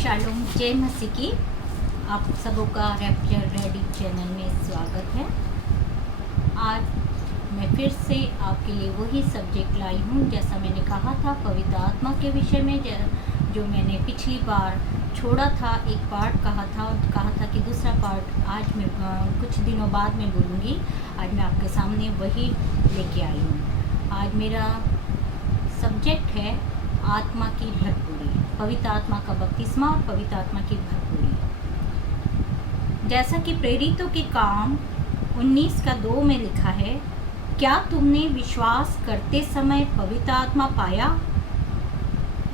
Shalom जय मसीह की। आप सबों का रैप्चर रेडी चैनल में स्वागत है। आज मैं फिर से आपके लिए वही सब्जेक्ट लाई हूँ जैसा मैंने कहा था पवित्र आत्मा के विषय में, जो मैंने पिछली बार छोड़ा था। एक पार्ट कहा था और कहा था कि दूसरा पार्ट आज मैं कुछ दिनों बाद में बोलूँगी। आज मैं आपके सामने वही लेके आई हूँ। आज मेरा सब्जेक्ट है आत्मा की भरपूरी, पवित्र आत्मा का बपतिस्मा और पवित्र आत्मा की भरपूरी। जैसा कि प्रेरितों के काम 19:2 में लिखा है, क्या तुमने विश्वास करते समय पवित्र आत्मा पाया?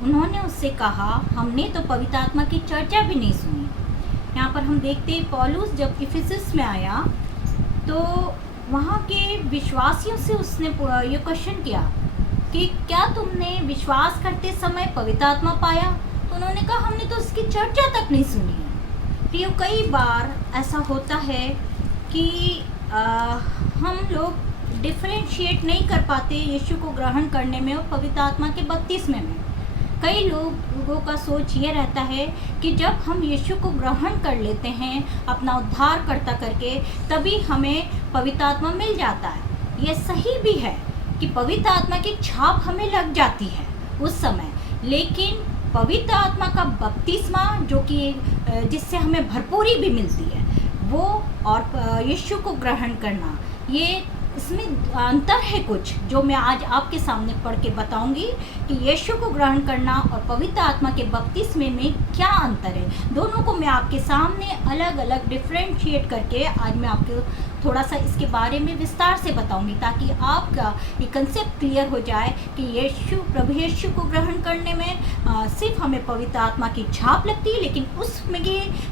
उन्होंने उससे कहा, हमने तो पवित्र आत्मा की चर्चा भी नहीं सुनी। यहाँ पर हम देखते हैं पौलुस जब इफिसस में आया तो वहाँ के विश्वासियों से उसने ये क्वेश्चन किया कि क्या तुमने विश्वास करते समय पवित्र आत्मा पाया? तो उन्होंने कहा, हमने तो उसकी चर्चा तक नहीं सुनी है। प्रियो, कई बार ऐसा होता है कि हम लोग डिफरेंशिएट नहीं कर पाते यीशु को ग्रहण करने में और पवित्र आत्मा के बपतिस्मे में। कई लोगों का सोच ये रहता है कि जब हम यीशु को ग्रहण कर लेते हैं अपना उद्धार करता करके, तभी हमें पवित्र आत्मा मिल जाता है। ये सही भी है कि पवित्र आत्मा की छाप हमें लग जाती है उस समय, लेकिन पवित्र आत्मा का बपतिस्मा जो कि जिससे हमें भरपूरी भी मिलती है वो, और यीशु को ग्रहण करना, ये इसमें अंतर है कुछ जो मैं आज आपके सामने पढ़ के बताऊंगी कि यीशु को ग्रहण करना और पवित्र आत्मा के बपतिस्मे में क्या अंतर है। दोनों को मैं आपके सामने अलग अलग डिफरेंशिएट करके आज मैं आपको थोड़ा सा इसके बारे में विस्तार से बताऊंगी, ताकि आपका ये कंसेप्ट क्लियर हो जाए कि प्रभु यीशु को ग्रहण करने में सिर्फ हमें पवित्र आत्मा की छाप लगती है, लेकिन उसमें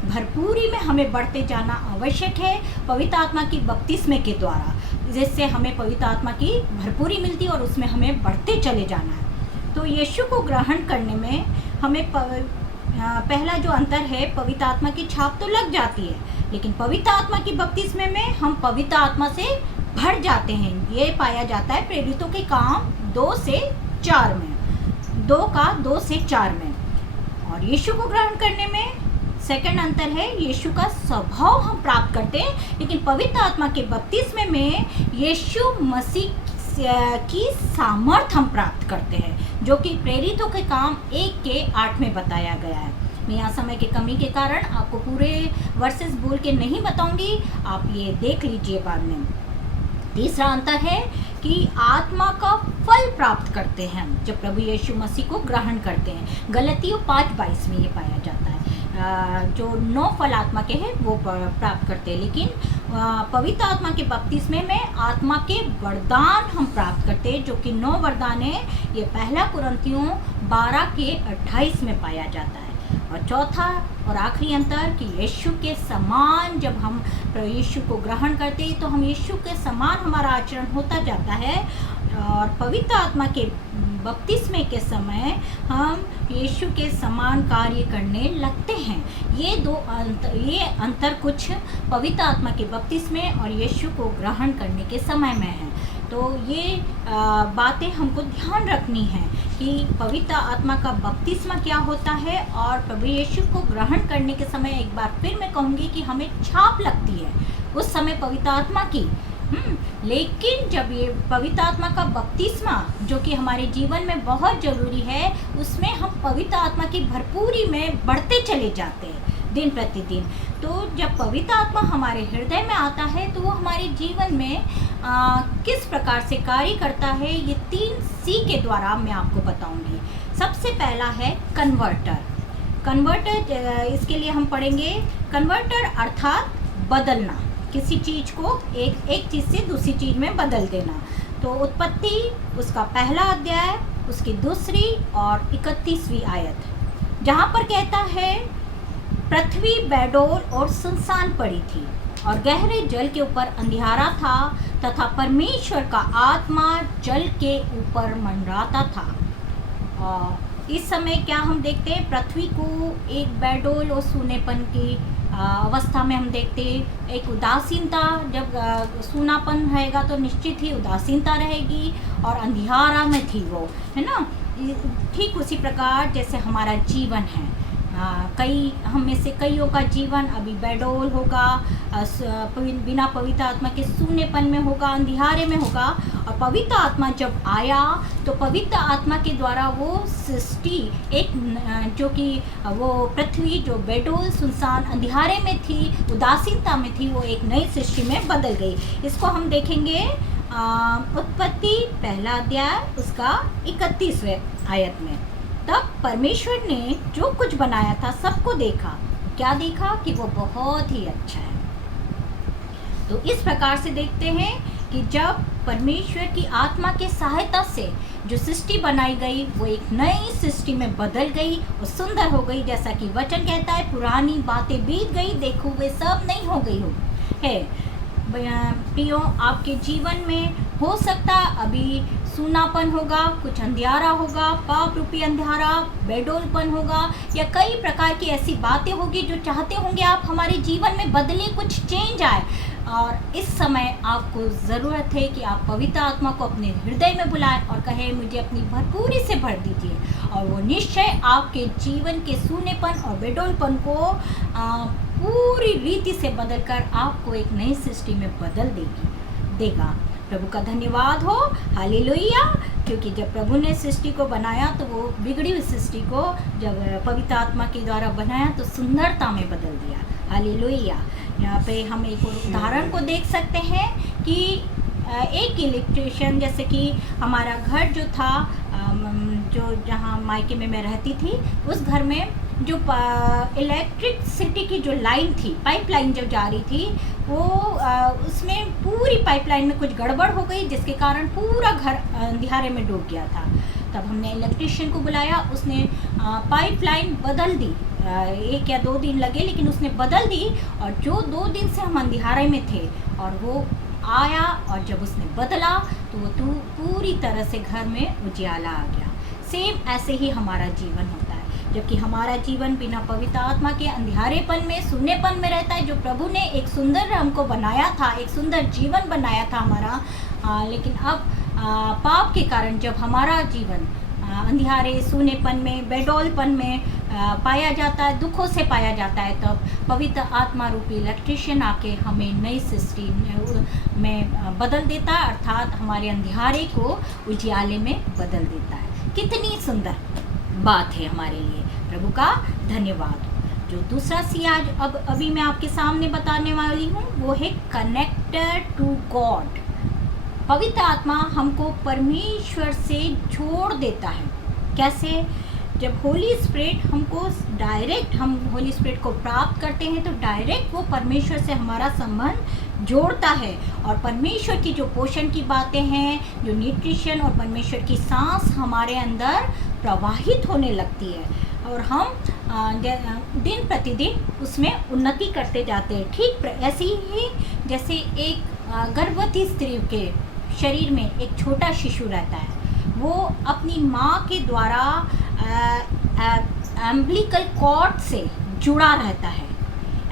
भरपूरी में हमें बढ़ते जाना आवश्यक है पवित्र आत्मा की बपतिस्मे के द्वारा, जिससे हमें पवित्र आत्मा की भरपूरी मिलती है और उसमें हमें बढ़ते चले जाना है। तो यीशु को ग्रहण करने में हमें पहला जो अंतर है, पवित्र आत्मा की छाप तो लग जाती है, लेकिन पवित्र आत्मा की बपतिस्मे में हम पवित्र आत्मा से भर जाते हैं। ये पाया जाता है प्रेरितों के काम 2 से 4 में, 2 से 4 में। और यीशु को ग्रहण करने में सेकंड अंतर है, यीशु का स्वभाव हम प्राप्त करते हैं, लेकिन पवित्र आत्मा के बपतिस्मे में यीशु मसीह की सामर्थ हम प्राप्त करते हैं, जो कि प्रेरितों के काम 1:8 में बताया गया है। मैं यहाँ समय की कमी के कारण आपको पूरे वर्सेस बोल के नहीं बताऊंगी, आप ये देख लीजिए बाद में। तीसरा अंतर है कि आत्मा का फल प्राप्त करते हैं हम जब प्रभु यीशु मसीह को ग्रहण करते हैं। गलतियों 5:22 में ये पाया जाता है। जो 9 फल आत्मा के हैं वो प्राप्त करते हैं, लेकिन पवित्र आत्मा के बपतिस्मे में आत्मा के वरदान हम प्राप्त करते हैं, जो कि 9 वरदान है। ये पहला कुरिन्थियों 12:28 में पाया जाता है। और चौथा और आखिरी अंतर कि यीशु के समान जब हम यीशु को ग्रहण करते हैं तो हम यीशु के समान हमारा आचरण होता जाता है, और पवित्र आत्मा के बपतिस्मे के समय हम यीशु के समान कार्य करने लगते हैं। ये अंतर कुछ पवित्र आत्मा के बपतिस्मे और यीशु को ग्रहण करने के समय में है। तो ये बातें हमको ध्यान रखनी है कि पवित्र आत्मा का बपतिस्मा क्या होता है, और प्रभु यीशु को ग्रहण करने के समय एक बार फिर मैं कहूँगी कि हमें छाप लगती है उस समय पवित्र आत्मा की। लेकिन जब ये पवित्र आत्मा का बपतिस्मा जो कि हमारे जीवन में बहुत ज़रूरी है, उसमें हम पवित्र आत्मा की भरपूरी में बढ़ते चले जाते हैं दिन प्रतिदिन। तो जब पवित्र आत्मा हमारे हृदय में आता है तो वो हमारे जीवन में किस प्रकार से कार्य करता है, ये 3 C के द्वारा मैं आपको बताऊंगी। सबसे पहला है कन्वर्टर। कन्वर्टर, इसके लिए हम पढ़ेंगे कन्वर्टर अर्थात बदलना, किसी चीज़ को एक चीज़ से दूसरी चीज़ में बदल देना। तो उत्पत्ति उसका पहला अध्याय, उसकी 2 और 31वीं आयत, जहाँ पर कहता है, पृथ्वी बेडौल और सुनसान पड़ी थी और गहरे जल के ऊपर अंधियारा था तथा परमेश्वर का आत्मा जल के ऊपर मंडराता था। और इस समय क्या हम देखते हैं, पृथ्वी को एक बेडौल और सूनेपन की अवस्था में हम देखते हैं। एक उदासीनता, जब सूनापन रहेगा तो निश्चित ही उदासीनता रहेगी, और अंधियारा में थी वो, है ना। ठीक उसी प्रकार जैसे हमारा जीवन है, कई हम में से कईयों का जीवन अभी बेडौल होगा, बिना पवित्र आत्मा के सूनेपन में होगा, अंधियारे में होगा। और पवित्र आत्मा जब आया तो पवित्र आत्मा के द्वारा वो सृष्टि एक जो कि वो पृथ्वी जो बेडौल सुनसान अंधियारे में थी, उदासीनता में थी, वो एक नई सृष्टि में बदल गई। इसको हम देखेंगे उत्पत्ति पहला अध्याय उसका 31वें आयत में। तब परमेश्वर ने जो कुछ बनाया था सबको देखा, क्या देखा कि वो बहुत ही अच्छा है। तो इस प्रकार से देखते हैं कि जब परमेश्वर की आत्मा के सहायता से जो सृष्टि बनाई गई वो एक नई सृष्टि में बदल गई और सुंदर हो गई। जैसा कि वचन कहता है, पुरानी बातें बीत गई, देखो वे सब नहीं हो गई हो है। प्रियो, आपके जीवन में हो सकता अभी सूनापन होगा, कुछ अंधियारा होगा, पाप रूपी अंधियारा, बेडौलपन होगा, या कई प्रकार की ऐसी बातें होगी जो चाहते होंगे आप हमारे जीवन में बदले, कुछ चेंज आए। और इस समय आपको ज़रूरत है कि आप पवित्र आत्मा को अपने हृदय में बुलाएं और कहें, मुझे अपनी भरपूरी से भर दीजिए। और वो निश्चय आपके जीवन के सूनेपन और बेडौलपन को पूरी रीति से बदलकर आपको एक नई सृष्टि में बदल देगा। प्रभु का धन्यवाद हो, हालेलुया। क्योंकि जब प्रभु ने सृष्टि को बनाया तो वो बिगड़ी हुई सृष्टि को जब पवित्र आत्मा के द्वारा बनाया तो सुंदरता में बदल दिया। हालेलुया। यहाँ पे हम एक उदाहरण को देख सकते हैं कि एक इलेक्ट्रिशियन, जैसे कि हमारा घर जो था, जो जहाँ मायके में मैं रहती थी, उस घर में जो इलेक्ट्रिसिटी की जो लाइन थी, पाइपलाइन जो जा रही थी, वो उसमें पूरी पाइपलाइन में कुछ गड़बड़ हो गई, जिसके कारण पूरा घर अंधियारे में डूब गया था। तब हमने इलेक्ट्रिशियन को बुलाया, उसने पाइपलाइन बदल दी। 1 या 2 दिन लगे, लेकिन उसने बदल दी। और जो 2 दिन से हम अंधियारे में थे और वो आया, और जब उसने बदला तो वो पूरी तरह से घर में उजियाला आ गया। सेम ऐसे ही हमारा जीवन होता है। जबकि हमारा जीवन बिना पवित्र आत्मा के अंधियारेपन में, शून्यपन में रहता है। जो प्रभु ने एक सुंदर हमको बनाया था, एक सुंदर जीवन बनाया था हमारा, लेकिन अब पाप के कारण जब हमारा जीवन अंधियारे, सूनेपन में, बेडौलपन में पाया जाता है, दुखों से पाया जाता है, तब पवित्र आत्मा रूपी इलेक्ट्रिशियन आके हमें नई सृष्टि में बदल देता है, अर्थात हमारे अंधियारे को उजियाले में बदल देता है। कितनी सुंदर बात है हमारे लिए। प्रभु का धन्यवाद। जो दूसरा सी आज अभी मैं आपके सामने बताने वाली हूँ वो है कनेक्टेड टू गॉड। पवित्र आत्मा हमको परमेश्वर से जोड़ देता है। कैसे? जब होली स्पिरिट हमको डायरेक्ट, हम होली स्पिरिट को प्राप्त करते हैं तो डायरेक्ट वो परमेश्वर से हमारा संबंध जोड़ता है। और परमेश्वर की जो पोषण की बातें हैं, जो न्यूट्रिशन और परमेश्वर की सांस हमारे अंदर प्रवाहित होने लगती है, और हम दिन प्रतिदिन उसमें उन्नति करते जाते हैं। ठीक ऐसे ही जैसे एक गर्भवती स्त्री के शरीर में एक छोटा शिशु रहता है, वो अपनी माँ के द्वारा एम्बिलिकल कॉर्ड से जुड़ा रहता है।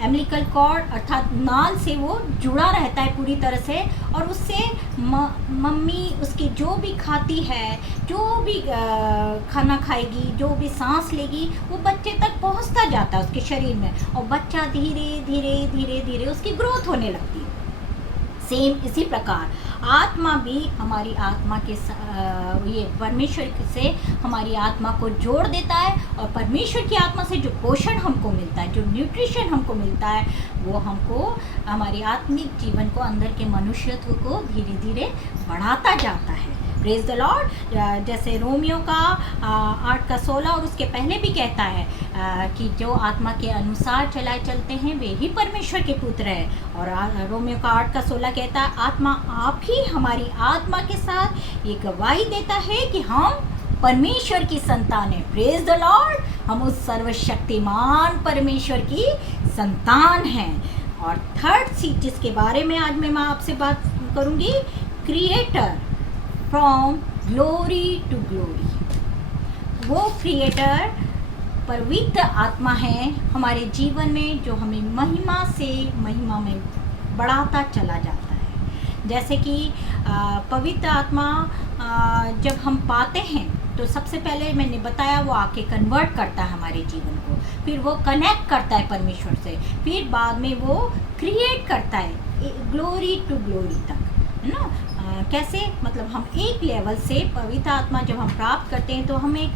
एम्बिलिकल कॉर्ड अर्थात नाल से वो जुड़ा रहता है पूरी तरह से, और उससे मम्मी उसकी जो भी खाती है, जो भी खाना खाएगी, जो भी सांस लेगी, वो बच्चे तक पहुंचता जाता है उसके शरीर में, और बच्चा धीरे धीरे धीरे धीरे उसकी ग्रोथ होने लगती है। सेम इसी प्रकार आत्मा भी हमारी आत्मा के ये परमेश्वर से हमारी आत्मा को जोड़ देता है, और परमेश्वर की आत्मा से जो पोषण हमको मिलता है, जो न्यूट्रिशन हमको मिलता है, वो हमको हमारी आत्मिक जीवन को, अंदर के मनुष्यत्व को धीरे धीरे बढ़ाता जाता है। Praise the Lord. जैसे रोमियो का 8:16 और उसके पहले भी कहता है कि जो आत्मा के अनुसार चलाए चलते हैं वे ही परमेश्वर के पुत्र हैं। और रोमियो का 8:16 कहता है, आत्मा आप ही हमारी आत्मा के साथ ये गवाही देता है कि हम परमेश्वर की संतान है। Praise the Lord. हम उस सर्वशक्तिमान परमेश्वर की संतान हैं। और थर्ड चीज जिसके बारे में आज मैं आपसे बात करूंगी, creator from glory to glory. वो क्रिएटर पवित्र आत्मा है हमारे जीवन में, जो हमें महिमा से महिमा में बढ़ाता चला जाता है। जैसे कि पवित्र आत्मा जब हम पाते हैं तो सबसे पहले मैंने बताया वो आके कन्वर्ट करता है हमारे जीवन को, फिर वो कनेक्ट करता है परमेश्वर से, फिर बाद में वो क्रिएट करता है ग्लोरी टू ग्लोरी तक, है ना। कैसे, मतलब हम एक लेवल से पवित्र आत्मा जब हम प्राप्त करते हैं तो हम एक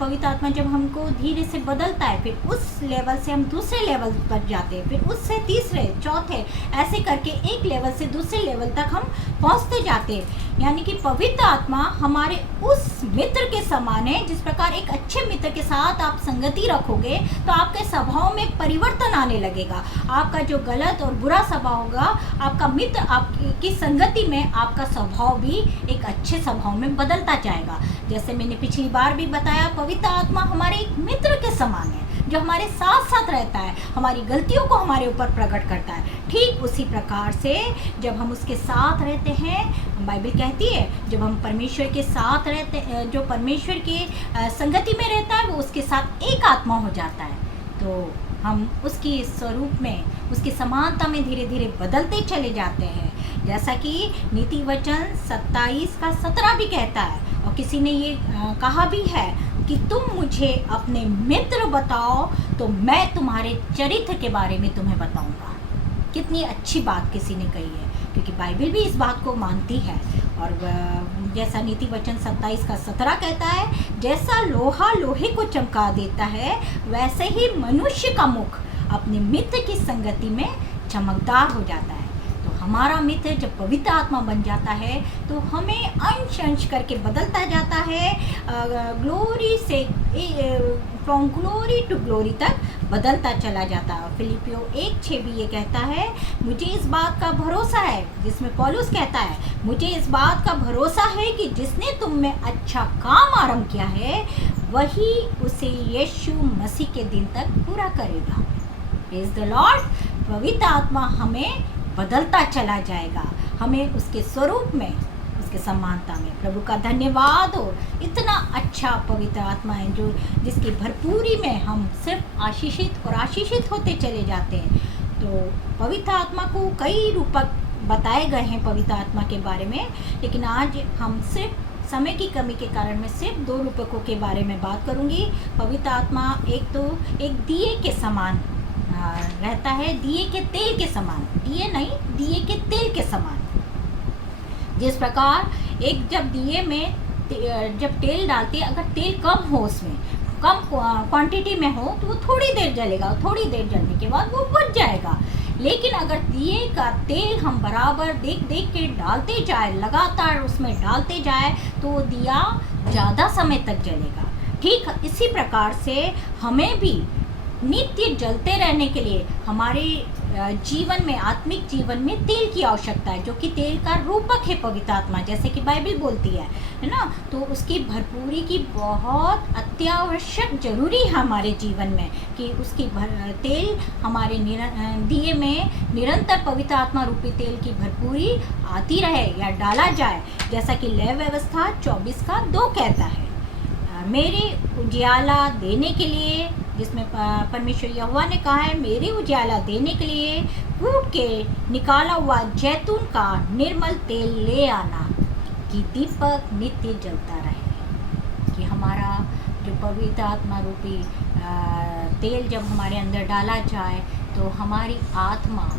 पवित्र आत्मा जब हमको धीरे से बदलता है, फिर उस लेवल से हम दूसरे लेवल पर जाते हैं, फिर उससे तीसरे चौथे, ऐसे करके एक लेवल से दूसरे लेवल तक हम पहुंचते जाते हैं। यानी कि पवित्र आत्मा हमारे उस मित्र के समान है। जिस प्रकार एक अच्छे मित्र के साथ आप संगति रखोगे तो आपके स्वभाव में परिवर्तन आने लगेगा। आपका जो गलत और बुरा स्वभाव होगा, आपका मित्र आपकी संगति में आपका स्वभाव भी एक अच्छे स्वभाव में बदलता जाएगा। जैसे मैंने पिछली बार भी बताया, पवित्र आत्मा हमारे एक मित्र के समान है जो हमारे साथ साथ रहता है, हमारी गलतियों को हमारे ऊपर प्रकट करता है। ठीक उसी प्रकार से जब हम उसके साथ रहते हैं, बाइबल कहती है जब हम परमेश्वर के साथ रहते हैं, जो परमेश्वर के संगति में रहता है वो उसके साथ एक आत्मा हो जाता है। तो हम उसकी स्वरूप में, उसकी समानता में धीरे धीरे बदलते चले जाते हैं। जैसा कि नीति वचन 27:17 भी कहता है, और किसी ने ये कहा भी है कि तुम मुझे अपने मित्र बताओ तो मैं तुम्हारे चरित्र के बारे में तुम्हें बताऊंगा। कितनी अच्छी बात किसी ने कही है, क्योंकि बाइबल भी इस बात को मानती है। और जैसा नीति वचन 27:17 कहता है, जैसा लोहा लोहे को चमका देता है वैसे ही मनुष्य का मुख अपने मित्र की संगति में चमकदार हो जाता है। तो हमारा मित्र जब पवित्र आत्मा बन जाता है तो हमें अंश अंश करके बदलता जाता है, ग्लोरी से फ्रॉम ग्लोरी टू ग्लोरी तक बदलता चला जाता है। फिलिपियों 1:6 भी ये कहता है, मुझे इस बात का भरोसा है, जिसमें पौलुस कहता है, मुझे इस बात का भरोसा है कि जिसने तुम में अच्छा काम आरंभ किया है वही उसे यीशु मसीह के दिन तक पूरा करेगा। Praise the Lord. पवित्र आत्मा हमें बदलता चला जाएगा, हमें उसके स्वरूप में, उसके समानता में। प्रभु का धन्यवाद हो। इतना अच्छा पवित्र आत्मा है जो जिसकी भरपूरी में हम सिर्फ आशीषित और आशीषित होते चले जाते हैं। तो पवित्र आत्मा को कई रूपक बताए गए हैं पवित्र आत्मा के बारे में, लेकिन आज हम सिर्फ समय की कमी के कारण मैं सिर्फ 2 रूपकों के बारे में बात करूंगी। पवित्र आत्मा एक तो एक दिए के समान रहता है, दिए के तेल के समान, दिए नहीं, दिए के तेल के समान। जिस प्रकार एक जब दिए में जब तेल डालते हैं, अगर तेल कम हो, उसमें कम क्वांटिटी में हो तो वो थोड़ी देर जलेगा, थोड़ी देर जलने के बाद वो बुझ जाएगा। लेकिन अगर दिए का तेल हम बराबर देख देख के डालते जाए, लगातार उसमें डालते जाए, तो वो दिया ज़्यादा समय तक जलेगा। ठीक इसी प्रकार से हमें भी नित्य जलते रहने के लिए हमारे जीवन में, आत्मिक जीवन में तेल की आवश्यकता है, जो कि तेल का रूपक है पवित्र आत्मा, जैसे कि बाइबल बोलती है ना। तो उसकी भरपूरी की बहुत अत्यावश्यक जरूरी है हमारे जीवन में कि उसकी तेल हमारे दिए में निरंतर पवित्र आत्मा रूपी तेल की भरपूरी आती रहे या डाला जाए, जैसा कि लय व्यवस्था 24:2 कहता है। मेरे उजियाला देने के लिए, जिसमें परमेश्वर यहोवा ने कहा है, मेरे उजियाला देने के लिए कूट के निकाला हुआ जैतून का निर्मल तेल ले आना कि दीपक नित्य जलता रहे। कि हमारा जो पवित्र आत्मा रूपी तेल जब हमारे अंदर डाला जाए तो हमारी आत्मा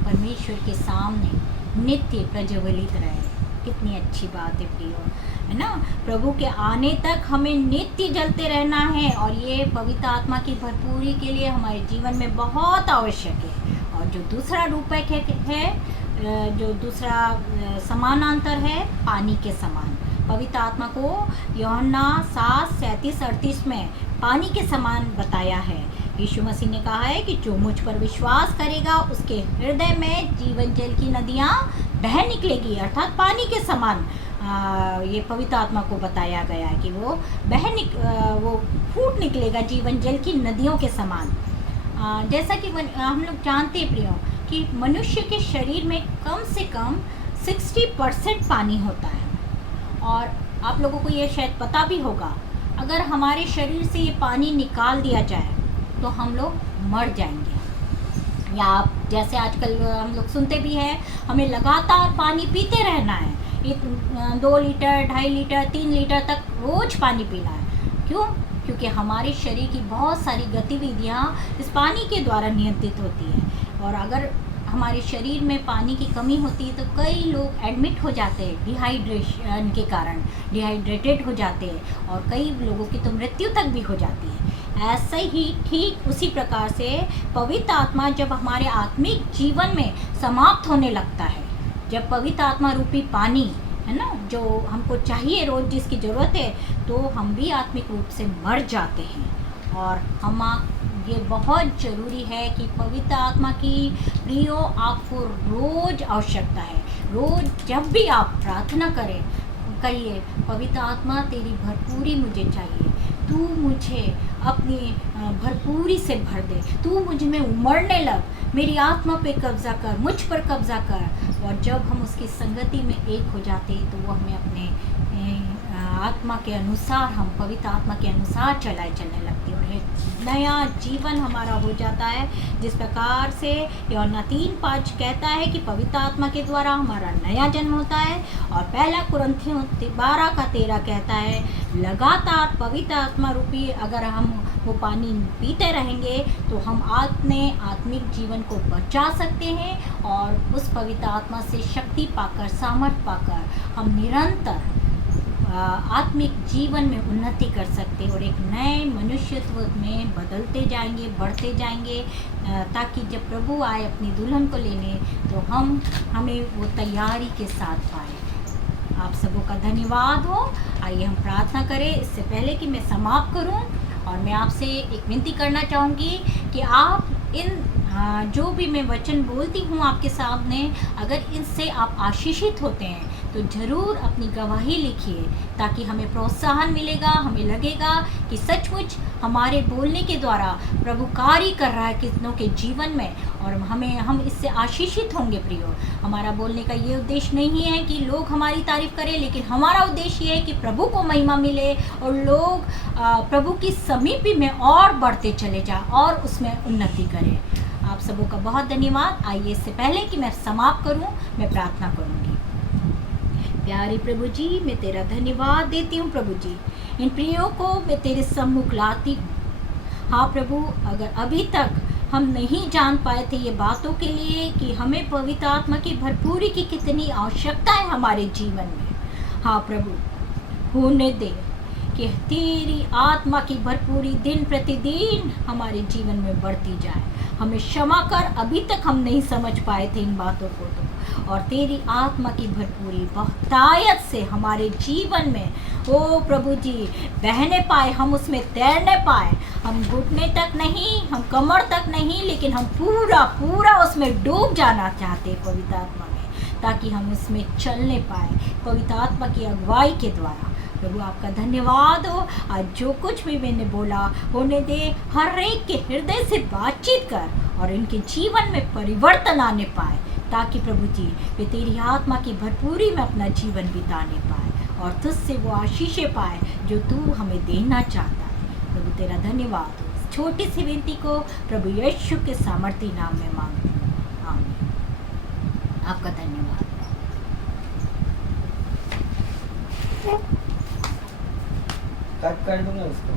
परमेश्वर के सामने नित्य प्रज्वलित रहे। कितनी अच्छी बात है प्रियो, है ना। प्रभु के आने तक हमें नित्य जलते रहना है, और ये पवित्र आत्मा की भरपूरी के लिए हमारे जीवन में बहुत आवश्यक है। और जो दूसरा रूपक है, जो दूसरा समानांतर है, पानी के समान। पवित्र आत्मा को यूहन्ना 7:37-38 में पानी के समान बताया है। यीशु मसीह ने कहा है कि जो मुझ पर विश्वास करेगा उसके हृदय में जीवन जल की नदियाँ बह निकलेगी, अर्थात पानी के समान। ये पवित्र आत्मा को बताया गया है कि वो फूट निकलेगा जीवन जल की नदियों के समान। जैसा कि हम लोग जानते हैं प्रियो कि मनुष्य के शरीर में कम से कम 60% पानी होता है, और आप लोगों को ये शायद पता भी होगा, अगर हमारे शरीर से ये पानी निकाल दिया जाए तो हम लोग मर जाएंगे। या आप जैसे आजकल हम लोग सुनते भी हैं, हमें लगातार पानी पीते रहना है, 2 लीटर, 2.5 लीटर, 3 लीटर तक रोज़ पानी पीना है। क्यों? क्योंकि हमारे शरीर की बहुत सारी गतिविधियाँ इस पानी के द्वारा नियंत्रित होती हैं। और अगर हमारे शरीर में पानी की कमी होती है तो कई लोग एडमिट हो जाते हैं डिहाइड्रेशन के कारण, डिहाइड्रेटेड हो जाते हैं और कई लोगों की तो मृत्यु तक भी हो जाती है। ऐसे ही ठीक उसी प्रकार से पवित्र आत्मा जब हमारे आत्मिक जीवन में समाप्त होने लगता है, जब पवित्र आत्मा रूपी पानी है ना जो हमको चाहिए रोज़ जिसकी ज़रूरत है, तो हम भी आत्मिक रूप से मर जाते हैं। और हम ये बहुत ज़रूरी है कि पवित्र आत्मा की प्रियो आपको रोज़ आवश्यकता है। रोज़ जब भी आप प्रार्थना करें, कहिए पवित्र आत्मा तेरी भरपूरी मुझे चाहिए, तू मुझे अपनी भरपूरी से भर दे, तू मुझ में उमड़ने लग, मेरी आत्मा पे कब्ज़ा कर, मुझ पर कब्ज़ा कर। और जब हम उसकी संगति में एक हो जाते हैं तो वो हमें अपने आत्मा के अनुसार, हम पवित्र आत्मा के अनुसार चलने लगते हैं और एक नया जीवन हमारा हो जाता है। जिस प्रकार से यूहन्ना 3:5 कहता है कि पवित्र आत्मा के द्वारा हमारा नया जन्म होता है। और पहला कुरिन्थियों 12:13 कहता है लगातार पवित्र आत्मा रूपी अगर हम वो पानी पीते रहेंगे तो हम अपने आत्मिक जीवन को बचा सकते हैं और उस पवित्र आत्मा से शक्ति पाकर, सामर्थ पाकर हम निरंतर आत्मिक जीवन में उन्नति कर सकते और एक नए मनुष्यत्व में बदलते जाएंगे, बढ़ते जाएंगे, ताकि जब प्रभु आए अपनी दुल्हन को लेने तो हमें वो तैयारी के साथ पाए। आप सबों का धन्यवाद हो। आइए हम प्रार्थना करें। इससे पहले कि मैं समाप्त करूं, और मैं आपसे एक विनती करना चाहूँगी कि आप इन जो भी मैं वचन बोलती हूँ आपके सामने, अगर इनसे आप आशीषित होते हैं तो ज़रूर अपनी गवाही लिखिए, ताकि हमें प्रोत्साहन मिलेगा, हमें लगेगा कि सचमुच हमारे बोलने के द्वारा प्रभु कार्य कर रहा है कितनों के जीवन में, और हम इससे आशीषित होंगे। प्रियो, हमारा बोलने का ये उद्देश्य नहीं है कि लोग हमारी तारीफ़ करें, लेकिन हमारा उद्देश्य ये है कि प्रभु को महिमा मिले और लोग प्रभु की समीपी में और बढ़ते चले जाएं और उसमें उन्नति करें। आप सबों का बहुत धन्यवाद। आइए इससे पहले कि मैं समाप्त करूं, मैं प्रार्थना करूंगी। प्यारे प्रभु जी, मैं तेरा धन्यवाद देती हूँ। प्रभु जी, इन प्रियों को मैं तेरे सम्मुख लाती हूँ। हाँ प्रभु, अगर अभी तक हम नहीं जान पाए थे ये बातों के लिए कि हमें पवित्र आत्मा की भरपूरी की कितनी आवश्यकता है हमारे जीवन में, हाँ प्रभु होने दे कि तेरी आत्मा की भरपूरी दिन प्रतिदिन हमारे जीवन में बढ़ती जाए। हमें क्षमा कर, अभी तक हम नहीं समझ पाए थे इन बातों को, तो और तेरी आत्मा की भरपूरी बहुतायत से हमारे जीवन में ओ प्रभु जी बहने पाए, हम उसमें तैरने पाए। हम घुटने तक नहीं, हम कमर तक नहीं, लेकिन हम पूरा उसमें डूब जाना चाहते हैं पवित्र आत्मा में, ताकि हम उसमें चलने पाए पवित्र आत्मा की अगुवाई के द्वारा। प्रभु आपका धन्यवाद हो। आज जो कुछ भी मैंने बोला होने दे, हर एक के हृदय से बातचीत कर और इनके जीवन में परिवर्तन आने पाए, ताकि प्रभु जी वे तेरी आत्मा की भरपूरी में अपना जीवन बिताने पाए और तुझसे वो आशीषें पाए जो तू हमें देना चाहता है। प्रभु तेरा धन्यवाद हो। इस छोटी सी विनती को प्रभु यीशु के सामर्थी नाम में मांगती हूँ, आमीन। आपका धन्यवाद। कट कर दूंगा उसको।